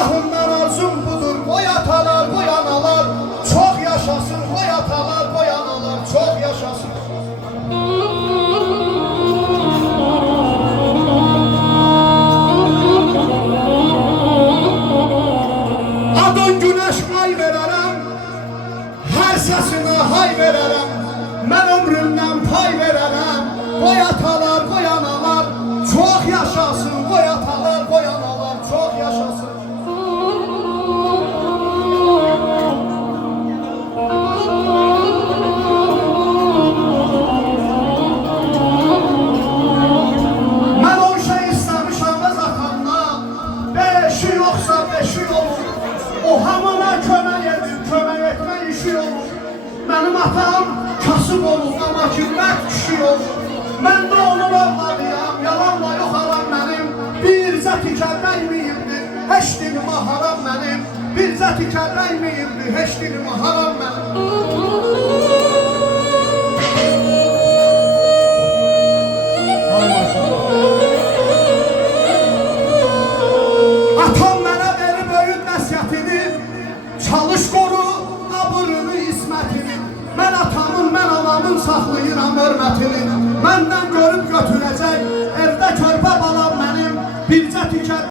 Allah'ımdan arzum budur. Qoy atalar, qoy analar çox yaşasın. Qoy atalar, qoy analar çox yaşasın. Adın güneş ay verərəm, hər səsinə hay verərəm. Mən ömrümdən pay verərəm. Qoy atalar, qoy analar çox yaşasın. Qoy atalar, qoy analar çox yaşasın. Mən o şey istəmişəm öz atamdan, beşi yoxsa beşi olur. O hamına kömək edir, kömək etmək işi olur. Mənim atam kasıb olur, amma kirmət kişi olur. Mən də onun evladıyam, yalanla yox aram mənim. Bircə tikər dəyməyibdir, heç dilimi haram mənim. Bircə tikər dəyməyibdir, heç dilimi haram mənim. Atam mənə verib böyük nəsiyyətini, çalış qoru abrını, ismətini. Mən atamın, mən anamın saxlayıram hörmətini. Məndən görüb götürəcək, evdə körpə